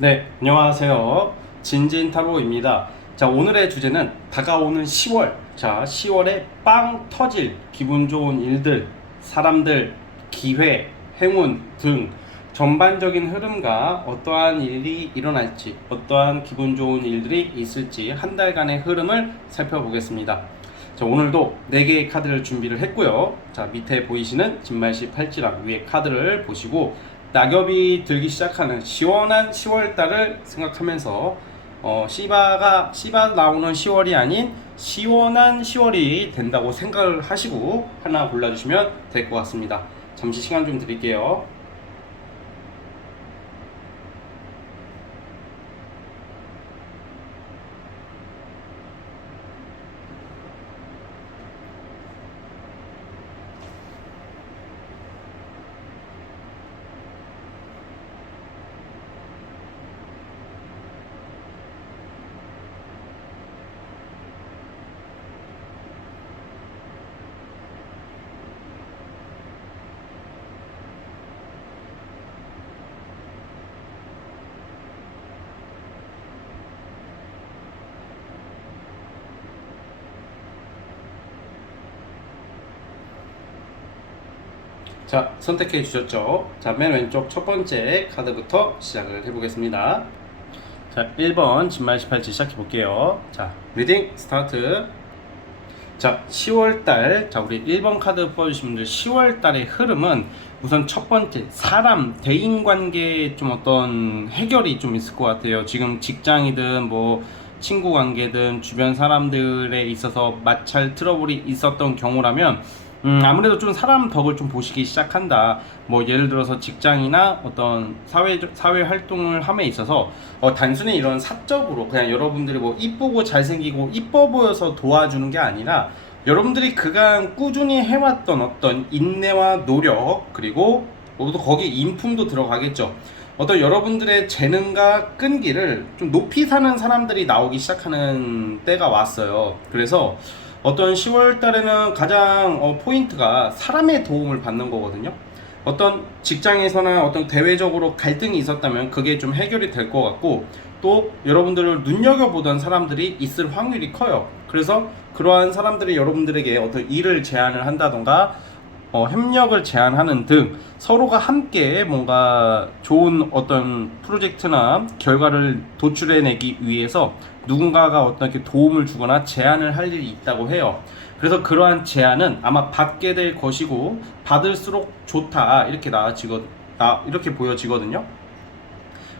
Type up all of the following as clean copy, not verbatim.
네, 안녕하세요. 진진타로입니다. 자, 오늘의 주제는 다가오는 10월. 자, 10월에 빵 터질 기분 좋은 일들, 사람들, 기회, 행운 등 전반적인 흐름과 어떠한 일이 일어날지, 어떠한 기분 좋은 일들이 있을지 한 달간의 흐름을 살펴보겠습니다. 자, 오늘도 4개의 카드를 준비를 했고요. 자, 밑에 보이시는 진말시 팔찌랑 위에 카드를 보시고 낙엽이 들기 시작하는 시원한 10월달을 생각하면서 씨바 나오는 10월이 아닌 시원한 10월이 된다고 생각을 하시고 하나 골라주시면 될 것 같습니다. 잠시 시간 좀 드릴게요. 자, 선택해 주셨죠? 자, 맨 왼쪽 첫 번째 카드부터 시작을 해보겠습니다. 자, 1번 진말18지 시작해 볼게요. 자, 리딩 스타트. 자, 10월달, 자, 우리 1번 카드 뽑아주신 분들 10월달의 흐름은 우선 첫 번째, 사람, 대인관계에 좀 어떤 해결이 좀 있을 것 같아요. 지금 직장이든 뭐 친구 관계든 주변 사람들에 있어서 마찰 트러블이 있었던 경우라면 아무래도 좀 사람 덕을 좀 보시기 시작한다. 뭐 예를 들어서 직장이나 어떤 사회 활동을 함에 있어서 단순히 이런 사적으로 그냥 여러분들이 뭐 이쁘고 잘생기고 이뻐 보여서 도와주는 게 아니라 여러분들이 그간 꾸준히 해왔던 어떤 인내와 노력, 그리고 또 거기 인품도 들어가겠죠. 어떤 여러분들의 재능과 끈기를 좀 높이 사는 사람들이 나오기 시작하는 때가 왔어요. 그래서 어떤 10월 달에는 가장 포인트가 사람의 도움을 받는 거거든요. 어떤 직장에서나 어떤 대외적으로 갈등이 있었다면 그게 좀 해결이 될 것 같고, 또 여러분들을 눈여겨보던 사람들이 있을 확률이 커요. 그래서 그러한 사람들이 여러분들에게 어떤 일을 제안을 한다던가 협력을 제안하는 등 서로가 함께 뭔가 좋은 어떤 프로젝트나 결과를 도출해내기 위해서 누군가가 어떤 이렇게 도움을 주거나 제안을 할 일이 있다고 해요. 그래서 그러한 제안은 아마 받게 될 것이고 받을수록 좋다 이렇게 보여지거든요.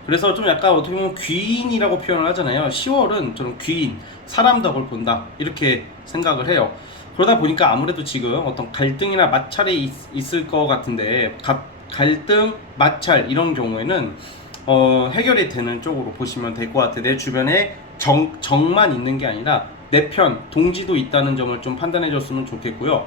그래서 좀 약간 어떻게 보면 귀인이라고 표현을 하잖아요. 10월은 저는 귀인, 사람 덕을 본다 이렇게 생각을 해요. 그러다 보니까 아무래도 지금 어떤 갈등이나 마찰이 있을 것 같은데 갈등, 마찰 이런 경우에는 해결이 되는 쪽으로 보시면 될 것 같아요. 내 주변에 정만 있는 게 아니라 내 편, 동지도 있다는 점을 좀 판단해 줬으면 좋겠고요.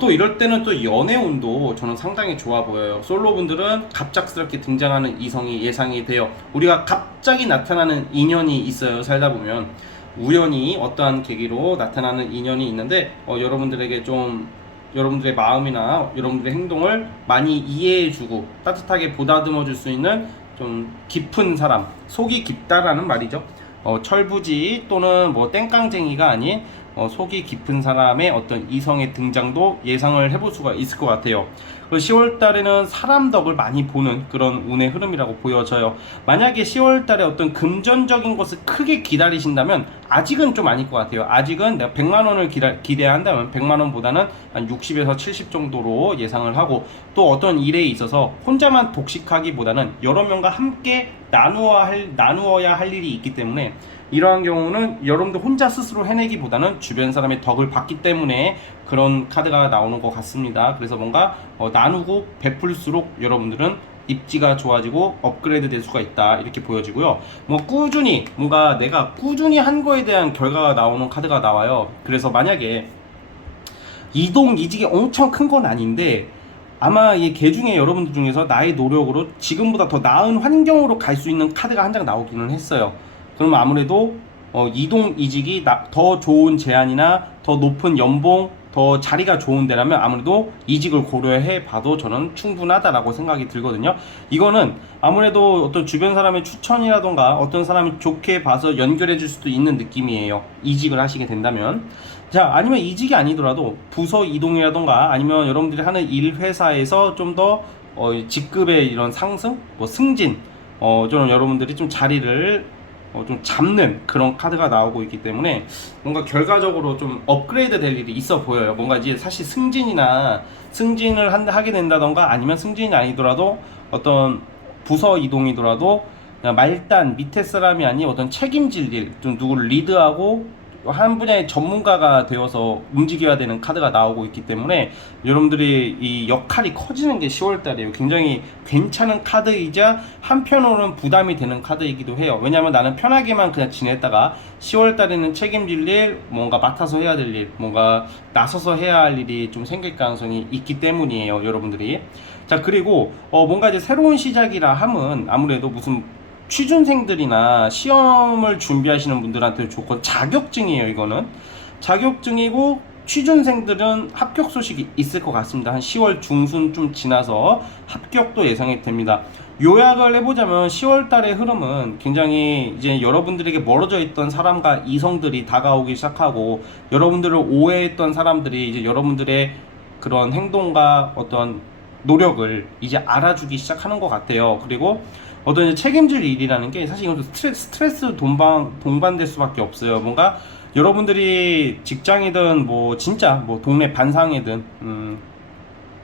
또 이럴 때는 또 연애운도 저는 상당히 좋아 보여요. 솔로분들은 갑작스럽게 등장하는 이성이 예상이 돼요. 우리가 갑자기 나타나는 인연이 있어요. 살다 보면 우연히 어떠한 계기로 나타나는 인연이 있는데 여러분들에게 좀 여러분들의 마음이나 여러분들의 행동을 많이 이해해주고 따뜻하게 보다듬어 줄 수 있는 좀 깊은 사람, 속이 깊다라는 말이죠. 철부지 또는 뭐 땡깡쟁이가 아닌 속이 깊은 사람의 어떤 이성의 등장도 예상을 해볼 수가 있을 것 같아요. 10월 달에는 사람 덕을 많이 보는 그런 운의 흐름이라고 보여져요. 만약에 10월 달에 어떤 금전적인 것을 크게 기다리신다면 아직은 좀 아닐 것 같아요. 아직은 내가 100만 원을 기대한다면 100만 원보다는 한 60에서 70 정도로 예상을 하고, 또 어떤 일에 있어서 혼자만 독식하기보다는 여러 명과 함께 나누어야 할 일이 있기 때문에 이러한 경우는 여러분들 혼자 스스로 해내기보다는 주변 사람의 덕을 받기 때문에 그런 카드가 나오는 것 같습니다. 그래서 뭔가 나누고 베풀수록 여러분들은 입지가 좋아지고 업그레이드 될 수가 있다 이렇게 보여지고요. 뭐 꾸준히 뭔가 내가 꾸준히 한 거에 대한 결과가 나오는 카드가 나와요. 그래서 만약에 이동 이직이 엄청 큰 건 아닌데 아마 이 개 중에 여러분들 중에서 나의 노력으로 지금보다 더 나은 환경으로 갈 수 있는 카드가 한 장 나오기는 했어요. 그러면 아무래도 이동 이직이 더 좋은 제안이나 더 높은 연봉, 더 자리가 좋은 데라면 아무래도 이직을 고려해 봐도 저는 충분하다라고 생각이 들거든요. 이거는 아무래도 어떤 주변 사람의 추천이라던가 어떤 사람이 좋게 봐서 연결해 줄 수도 있는 느낌이에요. 이직을 하시게 된다면. 자, 아니면 이직이 아니더라도 부서 이동이라던가 아니면 여러분들이 하는 일 회사에서 좀 더 직급의 이런 상승, 뭐 승진, 좀 여러분들이 좀 자리를 좀 잡는 그런 카드가 나오고 있기 때문에 뭔가 결과적으로 좀 업그레이드 될 일이 있어 보여요. 뭔가 이제 사실 승진을 하게 된다던가 아니면 승진이 아니더라도 어떤 부서 이동이더라도 그냥 말단 밑에 사람이 아닌 어떤 책임질 일, 좀 누구를 리드하고 한 분야의 전문가가 되어서 움직여야 되는 카드가 나오고 있기 때문에 여러분들이 이 역할이 커지는 게 10월달이에요. 굉장히 괜찮은 카드이자 한편으로는 부담이 되는 카드이기도 해요. 왜냐하면 나는 편하게만 그냥 지냈다가 10월달에는 책임질 일, 뭔가 맡아서 해야 될 일, 뭔가 나서서 해야 할 일이 좀 생길 가능성이 있기 때문이에요, 여러분들이. 자, 그리고 뭔가 이제 새로운 시작이라 함은 아무래도 무슨 취준생들이나 시험을 준비하시는 분들한테 조건 자격증이에요. 이거는 자격증이고 취준생들은 합격 소식이 있을 것 같습니다. 한 10월 중순쯤 지나서 합격도 예상이 됩니다. 요약을 해보자면 10월 달의 흐름은 굉장히 이제 여러분들에게 멀어져 있던 사람과 이성들이 다가오기 시작하고 여러분들을 오해했던 사람들이 이제 여러분들의 그런 행동과 어떤 노력을 이제 알아주기 시작하는 것 같아요. 그리고 어떤 이제 책임질 일이라는 게 사실 이것도 스트레스 동반될 수밖에 없어요. 뭔가 여러분들이 직장이든 뭐 진짜 뭐 동네 반상이든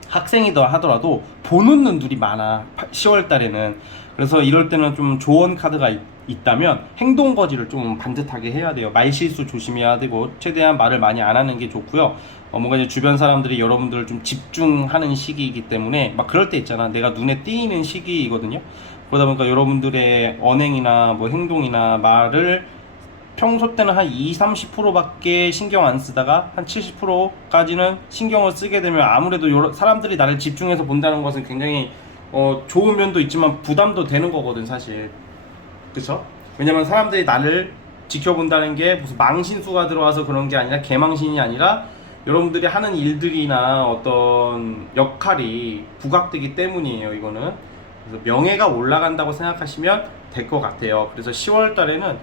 학생이더 하더라도 보는 눈들이 많아 10월 달에는. 그래서 이럴 때는 좀 조언 카드가 있다면 행동 거지를 좀 반듯하게 해야 돼요. 말실수 조심해야 되고 최대한 말을 많이 안 하는 게 좋고요. 뭔가 이제 주변 사람들이 여러분들을 좀 집중하는 시기이기 때문에 막 그럴 때 있잖아. 내가 눈에 띄는 시기이거든요. 그러다 보니까 여러분들의 언행이나 뭐 행동이나 말을 평소 때는 한 20-30%밖에 신경 안 쓰다가 한 70%까지는 신경을 쓰게 되면 아무래도 사람들이 나를 집중해서 본다는 것은 굉장히 좋은 면도 있지만 부담도 되는 거거든 사실. 그쵸? 왜냐면 사람들이 나를 지켜본다는 게 무슨 망신수가 들어와서 그런 게 아니라 개망신이 아니라 여러분들이 하는 일들이나 어떤 역할이 부각되기 때문이에요. 이거는 그래서 명예가 올라간다고 생각하시면 될 것 같아요. 그래서 10월 달에는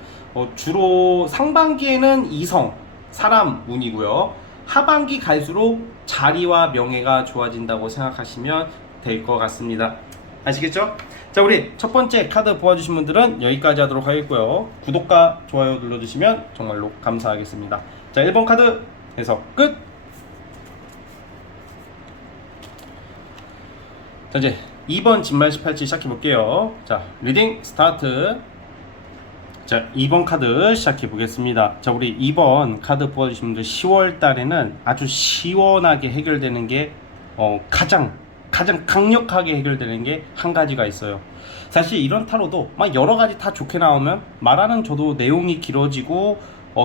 주로 상반기에는 이성, 사람 운이고요. 하반기 갈수록 자리와 명예가 좋아진다고 생각하시면 될 것 같습니다. 아시겠죠? 자, 우리 첫 번째 카드 보아주신 분들은 여기까지 하도록 하겠고요. 구독과 좋아요 눌러주시면 정말로 감사하겠습니다. 자, 1번 카드 해석 끝! 자, 이제 2번 진말 18치 시작해 볼게요. 자, 리딩 스타트. 자, 2번 카드 시작해 보겠습니다. 자, 우리 2번 카드 뽑아주신 분들 10월 달에는 아주 시원하게 해결되는 게 가장 강력하게 해결되는 게 한 가지가 있어요. 사실 이런 타로도 막 여러 가지 다 좋게 나오면 말하는 저도 내용이 길어지고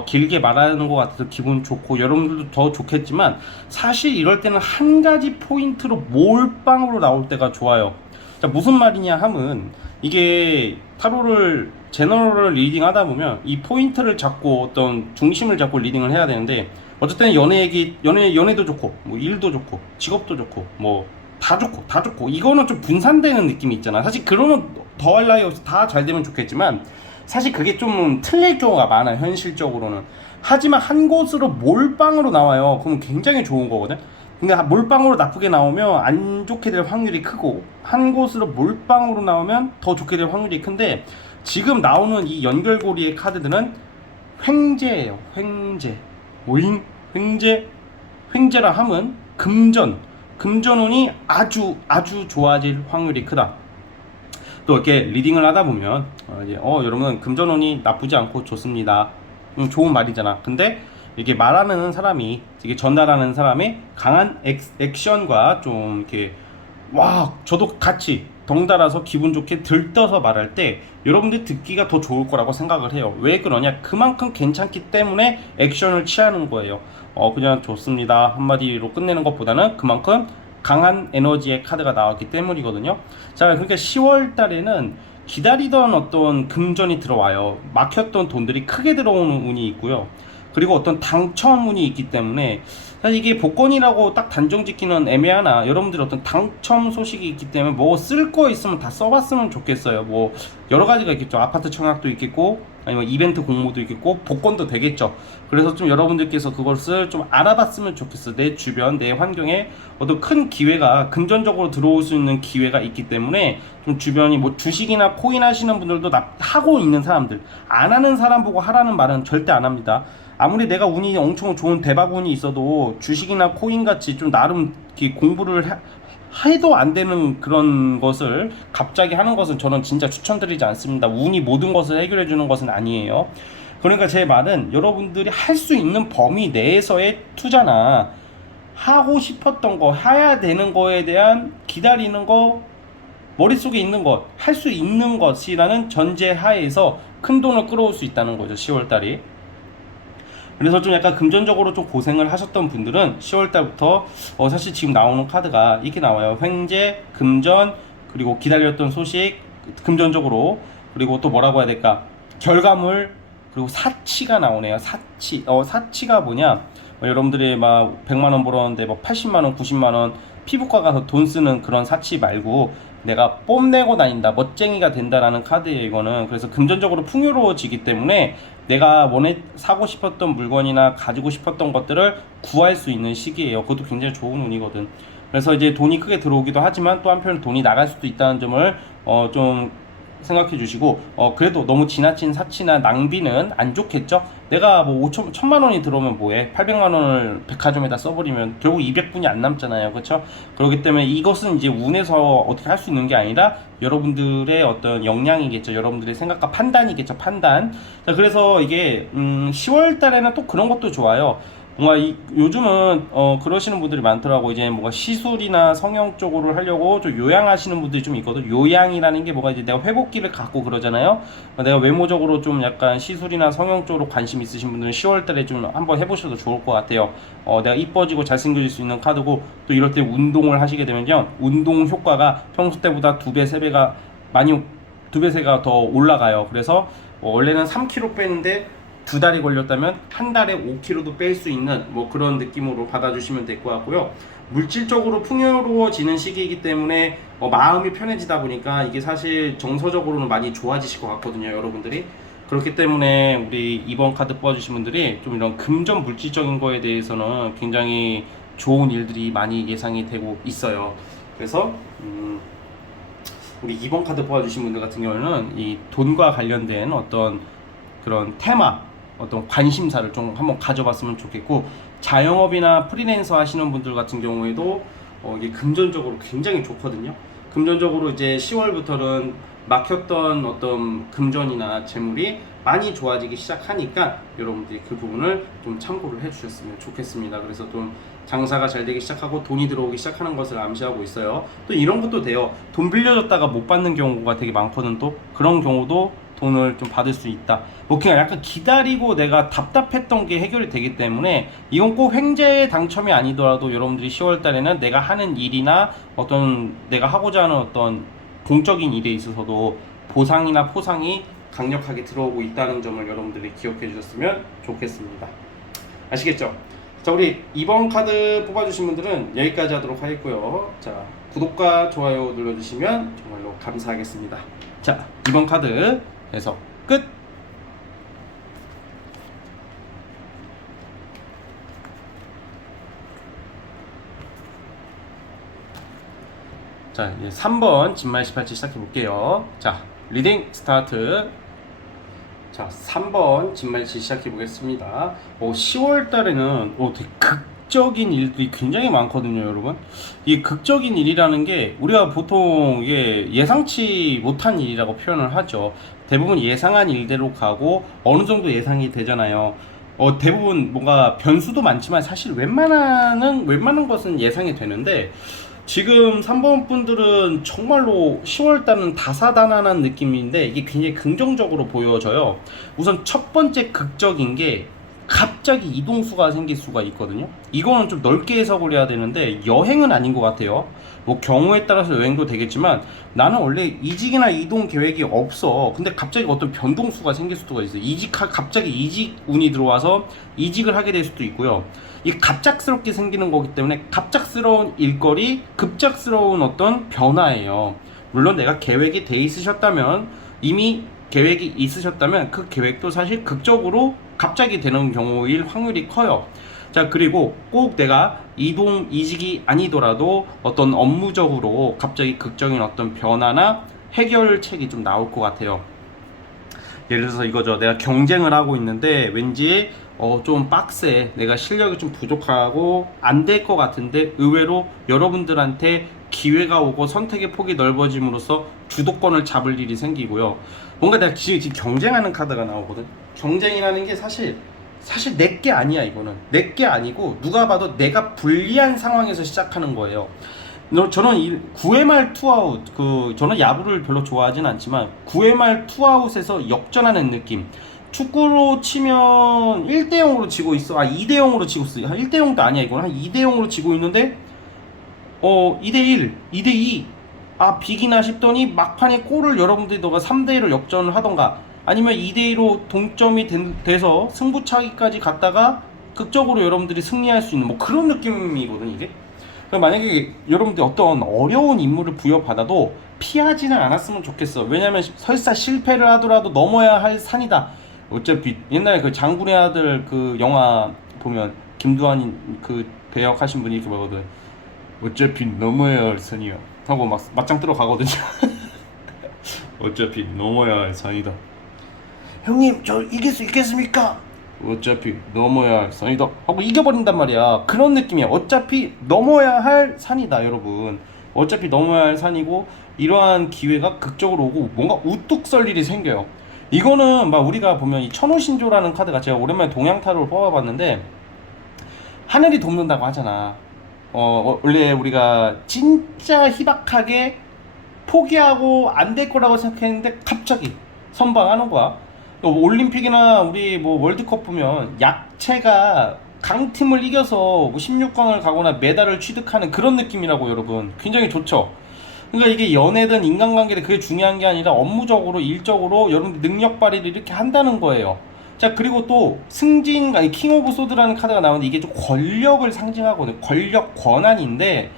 길게 말하는 것 같아서 기분 좋고 여러분들도 더 좋겠지만 사실 이럴 때는 한 가지 포인트로 몰빵으로 나올 때가 좋아요. 자, 무슨 말이냐 하면 이게 타로를 제너럴 리딩 하다 보면 이 포인트를 잡고 어떤 중심을 잡고 리딩을 해야 되는데 어쨌든 연애도 좋고 뭐 일도 좋고 직업도 좋고 뭐 다 좋고 이거는 좀 분산되는 느낌이 있잖아. 사실 그러면 더할 나위 없이 다 잘 되면 좋겠지만 사실 그게 좀 틀릴 경우가 많아요, 현실적으로는. 하지만 한 곳으로 몰빵으로 나와요. 그럼 굉장히 좋은 거거든. 근데 몰빵으로 나쁘게 나오면 안 좋게 될 확률이 크고 한 곳으로 몰빵으로 나오면 더 좋게 될 확률이 큰데 지금 나오는 이 연결고리의 카드들은 횡재예요. 횡재. 오잉? 횡재라 함은 금전운이 아주 좋아질 확률이 크다. 또 이렇게 리딩을 하다 보면 여러분 금전운이 나쁘지 않고 좋습니다. 좋은 말이잖아. 근데 이게 말하는 사람이 이게 전달하는 사람의 강한 액션과 좀 이렇게 저도 같이 덩달아서 기분 좋게 들떠서 말할 때 여러분들 듣기가 더 좋을 거라고 생각을 해요. 왜 그러냐? 그만큼 괜찮기 때문에 액션을 취하는 거예요. 그냥 좋습니다 한마디로 끝내는 것보다는 그만큼 강한 에너지의 카드가 나왔기 때문이거든요. 자, 그러니까 10월 달에는 기다리던 어떤 금전이 들어와요. 막혔던 돈들이 크게 들어오는 운이 있고요. 그리고 어떤 당첨운이 있기 때문에 사실 이게 복권이라고 딱 단정 짓기는 애매하나 여러분들이 어떤 당첨 소식이 있기 때문에 뭐 쓸 거 있으면 다 써봤으면 좋겠어요. 뭐 여러 가지가 있겠죠. 아파트 청약도 있겠고 아니면 이벤트 공모도 있겠고 복권도 되겠죠. 그래서 좀 여러분들께서 그것을 좀 알아봤으면 좋겠어. 내 주변 내 환경에 어떤 큰 기회가 금전적으로 들어올 수 있는 기회가 있기 때문에 좀 주변이 뭐 주식이나 코인 하시는 분들도 하고 있는 사람들, 안 하는 사람 보고 하라는 말은 절대 안 합니다. 아무리 내가 운이 엄청 좋은 대박 운이 있어도 주식이나 코인 같이 좀 나름 공부를 해도 안 되는 그런 것을 갑자기 하는 것은 저는 진짜 추천드리지 않습니다. 운이 모든 것을 해결해 주는 것은 아니에요. 그러니까 제 말은 여러분들이 할 수 있는 범위 내에서의 투자나 하고 싶었던 거, 해야 되는 거에 대한 기다리는 거, 머릿속에 있는 것, 할 수 있는 것이라는 전제 하에서 큰 돈을 끌어올 수 있다는 거죠. 10월달이. 그래서 좀 약간 금전적으로 좀 고생을 하셨던 분들은 10월달부터 사실 지금 나오는 카드가 이렇게 나와요. 횡재, 금전, 그리고 기다렸던 소식, 금전적으로, 그리고 또 뭐라고 해야 될까, 결과물, 그리고 사치가 나오네요. 사치. 사치가 뭐냐, 여러분들이 막 100만원 벌었는데 뭐 80만원, 90만원 피부과 가서 돈 쓰는 그런 사치 말고 내가 뽐내고 다닌다, 멋쟁이가 된다라는 카드예요, 이거는. 그래서 금전적으로 풍요로워지기 때문에 내가 사고 싶었던 물건이나 가지고 싶었던 것들을 구할 수 있는 시기예요. 그것도 굉장히 좋은 운이거든. 그래서 이제 돈이 크게 들어오기도 하지만 또 한편 돈이 나갈 수도 있다는 점을 좀 생각해 주시고, 그래도 너무 지나친 사치나 낭비는 안 좋겠죠. 내가 뭐 1000만 원이 들어오면 뭐해, 800만 원을 백화점에다 써버리면 결국 200분이 안 남잖아요. 그렇죠? 그렇기 때문에 이것은 이제 운에서 어떻게 할 수 있는 게 아니라 여러분들의 어떤 역량이겠죠. 여러분들의 생각과 판단이겠죠. 판단. 자, 그래서 이게 10월 달에는 또 그런 것도 좋아요. 뭔가 요즘은 그러시는 분들이 많더라고. 이제 뭔가 시술이나 성형 쪽으로 하려고 좀 요양하시는 분들이 좀 있거든. 요양이라는 게 뭐가, 이제 내가 회복기를 갖고 그러잖아요. 내가 외모적으로 좀 약간 시술이나 성형 쪽으로 관심 있으신 분들은 10월 달에 좀 한번 해보셔도 좋을 것 같아요. 내가 이뻐지고 잘생겨질 수 있는 카드고, 또 이럴 때 운동을 하시게 되면요, 운동 효과가 평소 때보다 2배, 3배가 많이, 2배, 3배가 더 올라가요. 그래서 원래는 3kg 빼는데 2달이 걸렸다면 한 달에 5kg도 뺄 수 있는 뭐 그런 느낌으로 받아주시면 될 것 같고요. 물질적으로 풍요로워지는 시기이기 때문에 마음이 편해지다 보니까 이게 사실 정서적으로는 많이 좋아지실 것 같거든요, 여러분들이. 그렇기 때문에 우리 이번 카드 뽑아주신 분들이 좀 이런 금전 물질적인 거에 대해서는 굉장히 좋은 일들이 많이 예상이 되고 있어요. 그래서 우리 이번 카드 뽑아주신 분들 같은 경우는 이 돈과 관련된 어떤 그런 테마, 어떤 관심사를 좀 한번 가져봤으면 좋겠고, 자영업이나 프리랜서 하시는 분들 같은 경우에도 이게 금전적으로 굉장히 좋거든요. 금전적으로 이제 10월부터는 막혔던 어떤 금전이나 재물이 많이 좋아지기 시작하니까 여러분들이 그 부분을 좀 참고를 해주셨으면 좋겠습니다. 그래서 좀 장사가 잘 되기 시작하고 돈이 들어오기 시작하는 것을 암시하고 있어요. 또 이런 것도 돼요. 돈 빌려줬다가 못 받는 경우가 되게 많거든. 또 그런 경우도 돈을 좀 받을 수 있다. 뭐 그냥 약간 기다리고 내가 답답했던 게 해결이 되기 때문에 이건 꼭 횡재의 당첨이 아니더라도 여러분들이 10월 달에는 내가 하는 일이나 어떤 내가 하고자 하는 어떤 공적인 일에 있어서도 보상이나 포상이 강력하게 들어오고 있다는 점을 여러분들이 기억해 주셨으면 좋겠습니다. 아시겠죠? 자, 우리 이번 카드 뽑아주신 분들은 여기까지 하도록 하겠고요. 자, 구독과 좋아요 눌러주시면 정말로 감사하겠습니다. 자, 이번 카드 해석 끝! 자, 이제 3번 진말 18치 시작해 볼게요. 자, 리딩 스타트. 자, 3번 진말치 시작해 보겠습니다. 10월 달에는 되게 극적인 일들이 굉장히 많거든요, 여러분. 이 극적인 일이라는 게 우리가 보통 이게 예상치 못한 일이라고 표현을 하죠. 대부분 예상한 일대로 가고 어느 정도 예상이 되잖아요. 대부분 뭔가 변수도 많지만 사실 웬만한 것은 예상이 되는데, 지금 3번 분들은 정말로 10월달은 다사다난한 느낌인데 이게 굉장히 긍정적으로 보여져요. 우선 첫 번째 극적인 게 갑자기 이동수가 생길 수가 있거든요. 이거는 좀 넓게 해석을 해야 되는데 여행은 아닌 것 같아요. 뭐 경우에 따라서 여행도 되겠지만 나는 원래 이직이나 이동 계획이 없어. 근데 갑자기 어떤 변동수가 생길 수가 있어요. 갑자기 이직 운이 들어와서 이직을 하게 될 수도 있고요. 이게 갑작스럽게 생기는 거기 때문에 갑작스러운 일거리, 급작스러운 어떤 변화예요. 물론 내가 계획이 돼 있으셨다면, 이미 계획이 있으셨다면 그 계획도 사실 극적으로 갑자기 되는 경우일 확률이 커요. 자, 그리고 꼭 내가 이직이 아니더라도 어떤 업무적으로 갑자기 극적인 어떤 변화나 해결책이 좀 나올 것 같아요. 예를 들어서 이거죠. 내가 경쟁을 하고 있는데 왠지 좀 빡세. 내가 실력이 좀 부족하고 안 될 것 같은데 의외로 여러분들한테 기회가 오고 선택의 폭이 넓어짐으로써 주도권을 잡을 일이 생기고요. 뭔가 내가 지금 경쟁하는 카드가 나오거든. 경쟁이라는 게 사실 내게 아니야. 이거는 내게 아니고 누가 봐도 내가 불리한 상황에서 시작하는 거예요. 저는 이 9회 말 투아웃, 저는 야구를 별로 좋아하진 않지만 9회 말 투아웃에서 역전하는 느낌. 축구로 치면 1대 0으로 지고 있어. 2대 0으로 지고 있어. 1대 0도 아니야. 이건 한 2대 0으로 지고 있는데 2대 1, 2대 2. 비기나 싶더니 막판에 골을 여러분들이 너가 3대 1로 역전을 하던가 아니면 2대 2로 동점이 돼서 승부차기까지 갔다가 극적으로 여러분들이 승리할 수 있는 뭐 그런 느낌이거든 이게. 만약에 여러분들이 어떤 어려운 임무를 부여받아도 피하지는 않았으면 좋겠어. 왜냐면 설사 실패를 하더라도 넘어야 할 산이다. 어차피 옛날에 그 장군의 아들 그 영화 보면 김두한이 그 배역하신 분이 이렇게 말하거든. 어차피 넘어야 할 산이야 하고 막 맞짱 뜨러 가거든요. 어차피 넘어야 할 산이다. 형님 저 이길 수 있겠습니까? 어차피 넘어야 할 산이다 하고 이겨버린단 말이야. 그런 느낌이야. 어차피 넘어야 할 산이다 여러분. 어차피 넘어야 할 산이고 이러한 기회가 극적으로 오고 뭔가 우뚝 설 일이 생겨요. 이거는 막 우리가 보면 이 천호신조라는 카드가 제가 오랜만에 동양타로를 뽑아봤는데 하늘이 돕는다고 하잖아. 원래 우리가 진짜 희박하게 포기하고 안 될 거라고 생각했는데 갑자기 선방하는 거야. 올림픽이나 우리 뭐 월드컵 보면 약체가 강팀을 이겨서 뭐 16강을 가거나 메달을 취득하는 그런 느낌이라고 여러분. 굉장히 좋죠. 그러니까 이게 연애든 인간관계든 그게 중요한 게 아니라 업무적으로 일적으로 여러분들 능력 발휘를 이렇게 한다는 거예요. 자, 그리고 또 승진, 아니 킹 오브 소드라는 카드가 나오는데 이게 좀 권력을 상징하거든요. 권력 권한인데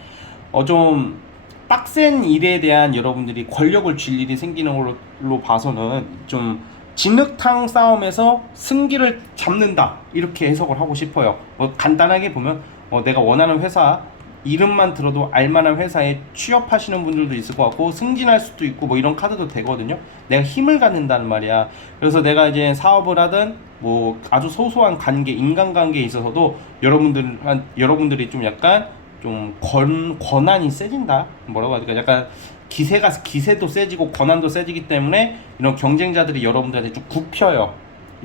좀 빡센 일에 대한 여러분들이 권력을 쥘 일이 생기는 걸로 봐서는 좀 진흙탕 싸움에서 승기를 잡는다 이렇게 해석을 하고 싶어요. 간단하게 보면 내가 원하는 회사 이름만 들어도 알만한 회사에 취업하시는 분들도 있을 것 같고 승진할 수도 있고 뭐 이런 카드도 되거든요. 내가 힘을 갖는다는 말이야. 그래서 내가 이제 사업을 하든 뭐 아주 소소한 관계, 인간관계에 있어서도 여러분들이 좀 약간 좀 권한이 세진다. 뭐라고 하니까 약간 기세도 세지고 권한도 세지기 때문에 이런 경쟁자들이 여러분들한테 좀 굽혀요.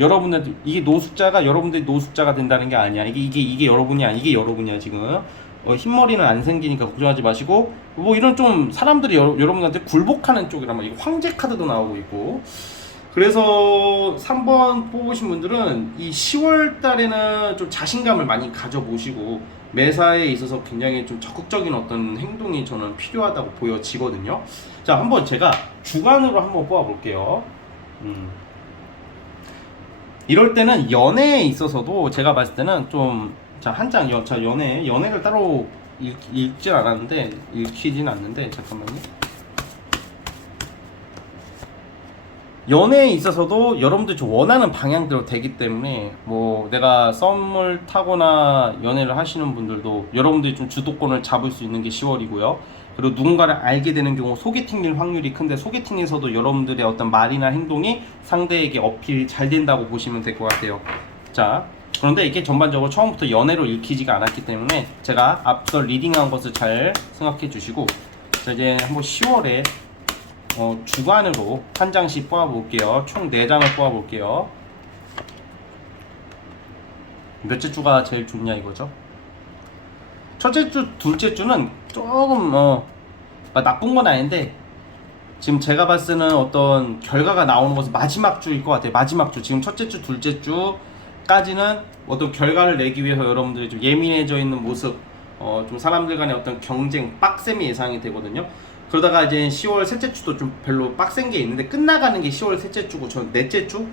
여러분들 이게 노숙자가 여러분들이 노숙자가 된다는 게 아니야. 이게 여러분이 아니 이게 여러분이야 지금. 흰머리는 안 생기니까 걱정하지 마시고 뭐 이런 좀 사람들이 여러분한테 굴복하는 쪽이란 말이야. 황제 카드도 나오고 있고. 그래서 3번 뽑으신 분들은 이 10월 달에는 좀 자신감을 많이 가져보시고 매사에 있어서 굉장히 좀 적극적인 어떤 행동이 저는 필요하다고 보여지거든요. 자, 한번 제가 주간으로 한번 뽑아볼게요. 이럴 때는 연애에 있어서도 제가 봤을 때는 좀 자, 한 장, 연애를 따로 읽진 않았는데, 읽히진 않는데, 잠깐만요. 연애에 있어서도 여러분들이 좀 원하는 방향대로 되기 때문에, 뭐, 내가 썸을 타거나 연애를 하시는 분들도 여러분들이 좀 주도권을 잡을 수 있는 게 10월이고요. 그리고 누군가를 알게 되는 경우 소개팅일 확률이 큰데, 소개팅에서도 여러분들의 어떤 말이나 행동이 상대에게 어필이 잘 된다고 보시면 될 것 같아요. 자. 그런데 이게 전반적으로 처음부터 연애로 읽히지가 않았기 때문에 제가 앞서 리딩한 것을 잘 생각해 주시고 자, 이제 한번 10월에 주간으로 한 장씩 뽑아 볼게요. 총 4장을 뽑아 볼게요. 몇째 주가 제일 좋냐 이거죠. 첫째 주, 둘째 주는 조금 나쁜 건 아닌데 지금 제가 봤을 때는 어떤 결과가 나오는 것은 마지막 주일 것 같아요. 마지막 주. 지금 첫째 주, 둘째 주 까지는 어떤 결과를 내기 위해서 여러분들이 좀 예민해져 있는 모습, 좀 사람들 간의 어떤 경쟁, 빡셈이 예상이 되거든요. 그러다가 이제 10월 셋째 주도 좀 별로 빡센 게 있는데 끝나가는 게 10월 셋째 주고 전 넷째 주?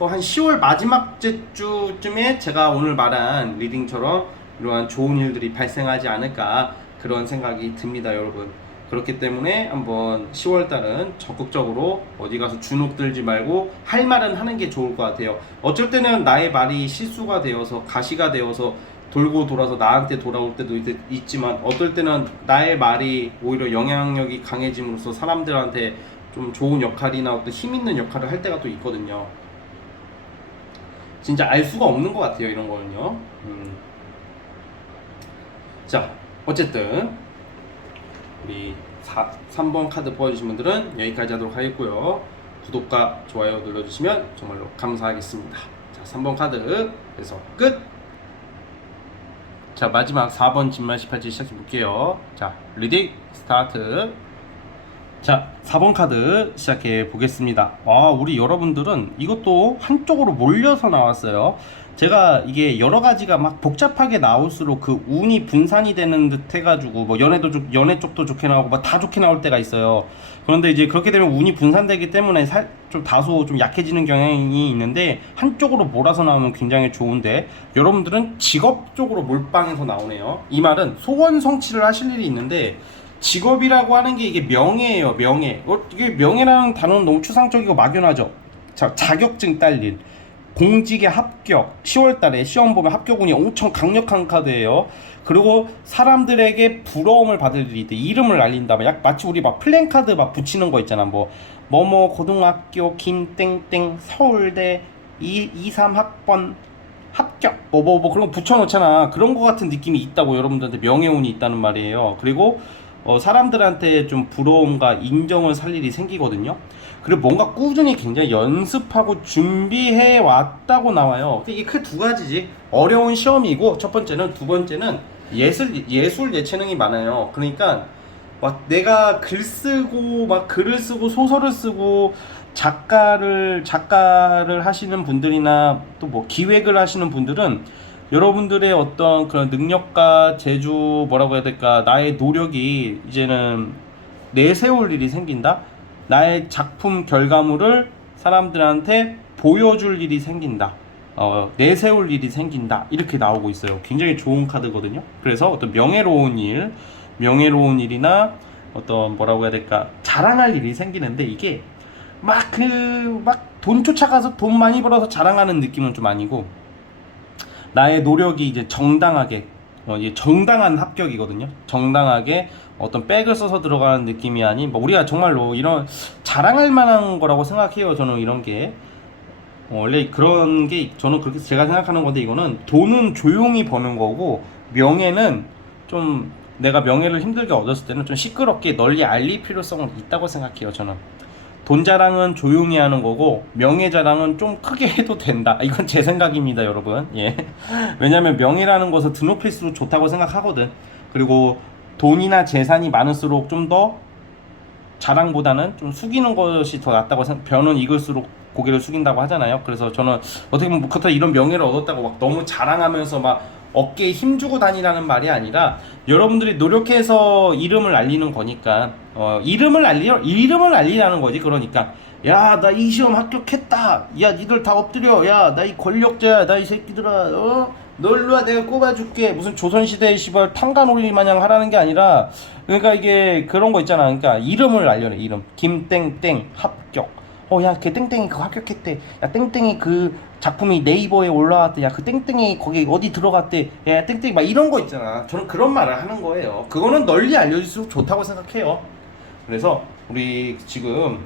한 10월 마지막 주쯤에 제가 오늘 말한 리딩처럼 이러한 좋은 일들이 발생하지 않을까 그런 생각이 듭니다, 여러분. 그렇기 때문에 한번 10월 달은 적극적으로 어디 가서 주눅 들지 말고 할 말은 하는 게 좋을 것 같아요. 어쩔 때는 나의 말이 실수가 되어서 가시가 되어서 돌고 돌아서 나한테 돌아올 때도 있지만 어떨 때는 나의 말이 오히려 영향력이 강해짐으로써 사람들한테 좀 좋은 역할이나 어떤 힘 있는 역할을 할 때가 또 있거든요. 진짜 알 수가 없는 것 같아요, 이런 거는요. 자, 어쨌든 우리 3번 카드 뽑아주신 분들은 여기까지 하도록 하겠고요. 구독과 좋아요 눌러주시면 정말로 감사하겠습니다. 자, 3번 카드 그래서 끝! 자, 마지막 4번 진말 18지 시작해 볼게요. 자, 리딩 스타트. 자, 4번 카드 시작해 보겠습니다. 우리 여러분들은 이것도 한쪽으로 몰려서 나왔어요. 제가 이게 여러 가지가 막 복잡하게 나올수록 그 운이 분산이 되는 듯 해가지고 뭐 연애 쪽도 좋게 나오고 막 다 좋게 나올 때가 있어요. 그런데 이제 그렇게 되면 운이 분산되기 때문에 좀 다소 좀 약해지는 경향이 있는데 한쪽으로 몰아서 나오면 굉장히 좋은데 여러분들은 직업 쪽으로 몰빵해서 나오네요. 이 말은 소원 성취를 하실 일이 있는데 직업이라고 하는 게 이게 명예예요, 명예. 이게 명예라는 단어는 너무 추상적이고 막연하죠. 자, 자격증 딸린 공직에 합격, 10월달에 시험 보면 합격운이 엄청 강력한 카드예요. 그리고 사람들에게 부러움을 받을 일이 있대. 이름을 알린다. 마치 우리 막 플랜카드 막 붙이는 거 있잖아. 뭐뭐 고등학교 김땡땡 서울대 23학번 합격 뭐 그런 거 붙여놓잖아. 그런 거 같은 느낌이 있다고 여러분들한테 명예운이 있다는 말이에요. 그리고 사람들한테 좀 부러움과 인정을 살 일이 생기거든요. 그리고 뭔가 꾸준히 굉장히 연습하고 준비해 왔다고 나와요. 이게 크 두 가지지. 어려운 시험이고 첫 번째는, 두 번째는 예술 예체능이 많아요. 그러니까 막 내가 글 쓰고 막 글을 쓰고 소설을 쓰고 작가를 하시는 분들이나 또 뭐 기획을 하시는 분들은 여러분들의 어떤 그런 능력과 재주, 뭐라고 해야 될까, 나의 노력이 이제는 내세울 일이 생긴다. 나의 작품 결과물을 사람들한테 보여줄 일이 생긴다. 내세울 일이 생긴다. 이렇게 나오고 있어요. 굉장히 좋은 카드거든요. 그래서 어떤 명예로운 일이나 어떤 뭐라고 해야 될까, 자랑할 일이 생기는데 이게 막 돈 쫓아가서 돈 많이 벌어서 자랑하는 느낌은 좀 아니고 나의 노력이 이제 정당하게 이제 정당한 합격이거든요. 정당하게 어떤 백을 써서 들어가는 느낌이 아닌 우리가 정말로 이런 자랑할 만한 거라고 생각해요. 저는 이런 게 원래 그런 게 저는 그렇게 제가 생각하는 건데 이거는 돈은 조용히 버는 거고 명예는 좀 내가 명예를 힘들게 얻었을 때는 좀 시끄럽게 널리 알릴 필요성은 있다고 생각해요. 저는 돈 자랑은 조용히 하는 거고 명예 자랑은 좀 크게 해도 된다. 이건 제 생각입니다, 여러분. 예. 왜냐면 명예라는 것을 드높일수록 좋다고 생각하거든. 그리고 돈이나 재산이 많을수록 좀 더 자랑보다는 좀 숙이는 것이 더 낫다고 변은 익을수록 고개를 숙인다고 하잖아요. 그래서 저는 어떻게 보면 그렇다 이런 명예를 얻었다고 막 너무 자랑하면서 막 어깨에 힘주고 다니라는 말이 아니라 여러분들이 노력해서 이름을 알리는 거니까 이름을 알리라는 거지. 그러니까 야, 나 이 시험 합격했다. 야, 니들 다 엎드려. 야, 나 이 권력자야. 나 이 새끼들아. 너 일로 와. 내가 꼽아줄게. 무슨 조선시대 시발 탄간올리 마냥 하라는 게 아니라 그러니까 이게 그런 거 있잖아. 그러니까 이름을 알려내. 이름. 김땡땡 합격. 야, 걔 땡땡이 그거 합격했대. 야, 땡땡이 그 작품이 네이버에 올라왔대. 야, 그 땡땡이 거기 어디 들어갔대. 야, 땡땡이 막 이런 거 있잖아. 저는 그런 말을 하는 거예요. 그거는 널리 알려질수록 좋다고 생각해요. 그래서 우리 지금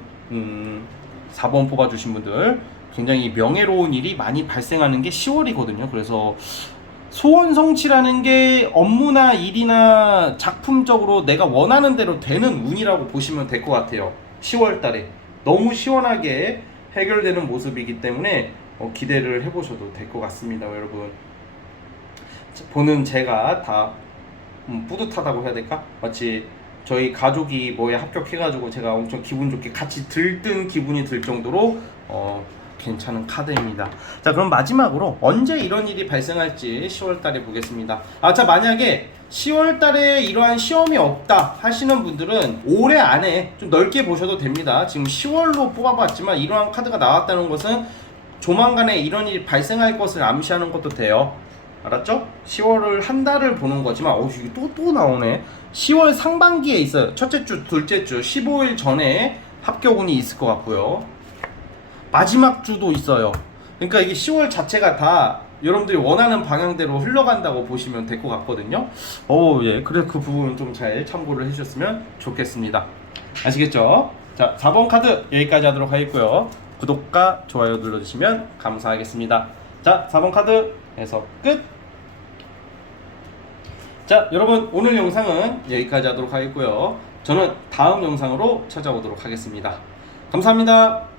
4번 뽑아주신 분들 굉장히 명예로운 일이 많이 발생하는 게 10월이거든요. 그래서 소원 성취라는 게 업무나 일이나 작품적으로 내가 원하는 대로 되는 운이라고 보시면 될 것 같아요. 10월 달에 너무 시원하게 해결되는 모습이기 때문에 기대를 해보셔도 될 것 같습니다, 여러분. 보는 제가 다 뿌듯하다고 해야 될까? 마치 저희 가족이 뭐에 합격해가지고 제가 엄청 기분 좋게 같이 들뜬 기분이 들 정도로 괜찮은 카드입니다. 자, 그럼 마지막으로 언제 이런 일이 발생할지 10월 달에 보겠습니다. 자, 만약에 10월 달에 이러한 시험이 없다 하시는 분들은 올해 안에 좀 넓게 보셔도 됩니다. 지금 10월로 뽑아봤지만 이러한 카드가 나왔다는 것은 조만간에 이런 일이 발생할 것을 암시하는 것도 돼요. 알았죠? 10월을 한 달을 보는 거지만 이게 또 나오네. 10월 상반기에 있어요. 첫째 주, 둘째 주, 15일 전에 합격운이 있을 것 같고요. 마지막 주도 있어요. 그러니까 이게 10월 자체가 다 여러분들이 원하는 방향대로 흘러간다고 보시면 될 것 같거든요. 예. 그래, 그 부분 좀 잘 참고를 해주셨으면 좋겠습니다. 아시겠죠? 자, 4번 카드 여기까지 하도록 하겠고요. 구독과 좋아요 눌러주시면 감사하겠습니다. 자, 4번 카드 해서 끝! 자, 여러분, 오늘 영상은 여기까지 하도록 하겠고요. 저는 다음 영상으로 찾아오도록 하겠습니다. 감사합니다.